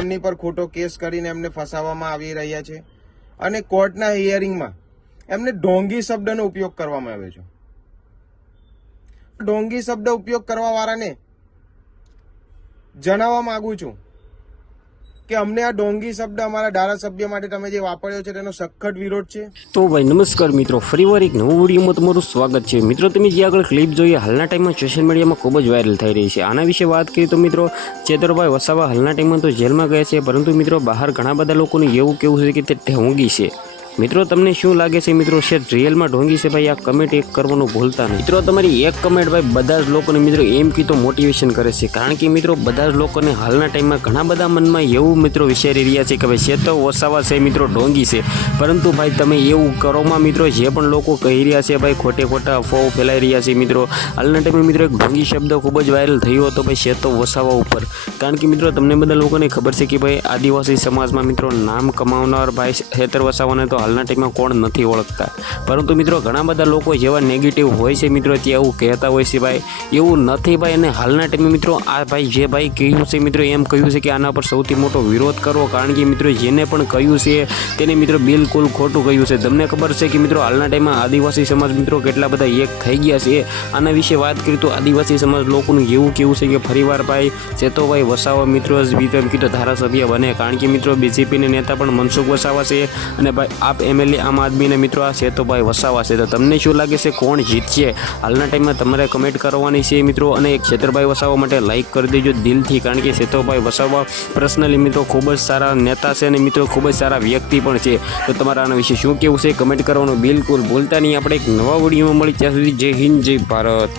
એમની પર ખોટો કેસ કરીને એમને ફસાવવામાં આવી રહ્યા છે અને કોર્ટના હિયરિંગમાં એમને ઢોંગી શબ્દનો ઉપયોગ કરવામાં આવ્યો છે. ઢોંગી શબ્દ ઉપયોગ કરવા વાળાને જણાવવા માંગુ છું કે અમને આ ઢોંગી શબ્દ અમારા ધારાસભ્ય માટે તમે જે વાપર્યો છે તેનો સખત વિરોધ છે. તો ભાઈ નમસ્કાર મિત્રો, ફરીવાર એક નવો વિડીયોમાં તમારું સ્વાગત છે. મિત્રો તમે જે આગળ ક્લિપ જોઈએ હાલના ટાઈમમાં સોશિયલ મીડિયામાં ખૂબ જ વાયરલ થઈ રહી છે. આના વિશે વાત કરીએ તો મિત્રો ચેતરભાઈ વસાવા હાલના ટાઈમમાં તો જેલમાં ગયા છે, પરંતુ મિત્રો બહાર ઘણા બધા લોકોને એવું કહેવું છે કે તે ઢોંગી છે. મિત્રો તમને શું લાગે છે? મિત્રો છે રિયલમાં ઢોંગી છે? ભાઈ આ કમેન્ટ એક કરવાનું ભૂલતા નહીં. મિત્રો તમારી એક કમેન્ટ ભાઈ બધા જ લોકોને મિત્રો એમ કીધું મોટિવેશન કરે છે, કારણ કે મિત્રો બધા જ લોકોને હાલના ટાઈમમાં ઘણા બધા મનમાં એવું મિત્રો વિચારી રહ્યા છે કે ભાઈ ચેતર વસાવા છે મિત્રો ઢોંગી છે. પરંતુ ભાઈ તમે એવું કરોમાં મિત્રો જે પણ લોકો કહી રહ્યા છે ભાઈ ખોટે ખોટા અફવાઓ ફેલાઈ રહ્યા છે. મિત્રો હાલના ટાઈમે મિત્રો એક ઢોંગી શબ્દ ખૂબ જ વાયરલ થયો હતો ભાઈ ચેતર વસાવા ઉપર, કારણ કે મિત્રો તમને બધા લોકોને ખબર છે કે ભાઈ આદિવાસી સમાજમાં મિત્રો નામ કમાવનાર ભાઈ ચેતર વસાવાને તો હાલના ટાઈમમાં કોણ નથી ઓળખતા, પરંતુ મિત્રો ઘણા બધા લોકો જેવા નેગેટિવ હોય છે મિત્રો તે એવું કહેતા હોય છે. ભાઈ એવું નથી ભાઈ, અને હાલના ટાઈમે મિત્રો આ ભાઈ જે ભાઈ કહ્યું છે મિત્રો એમ કહ્યું છે કે આના પર સૌથી મોટો વિરોધ કરવો, કારણ કે મિત્રો જેને પણ કહ્યું છે તેને મિત્રો બિલકુલ ખોટું કહ્યું છે. તમને ખબર છે કે મિત્રો હાલના ટાઈમમાં આદિવાસી સમાજ મિત્રો કેટલા બધા એક થઈ ગયા છે. આના વિશે વાત કરીએ તો આદિવાસી સમાજ લોકોનું એવું કેવું છે કે ફરીવાર ભાઈ ચેતોભાઈ વસાવા મિત્રો એમ કીધું ધારાસભ્ય બને, કારણ કે મિત્રો બીજેપીના નેતા પણ મનસુખ વસાવા છે અને ભાઈ આપ એમએલએ આમ આદમીના મિત્રો આ ચેતોભાઈ વસાવા છે. તો તમને શું લાગે છે કોણ જીતશે? હાલના ટાઈમમાં તમારે કમેન્ટ કરવાની છે મિત્રો, અને એક ચેતરભાઈ વસાવા માટે લાઈક કરી દેજો દિલથી, કારણ કે ચેતોભાઈ વસાવા પર્સનલી મિત્રો ખૂબ જ સારા નેતા છે અને મિત્રો ખૂબ જ સારા વ્યક્તિ પણ છે. તો તમારે આના વિશે શું કહેવું છે કમેન્ટ કરવાનું બિલકુલ ભૂલતા નહીં. આપણે એક નવા વિડીયોમાં મળી ત્યાં સુધી જય હિન્દ જય ભારત.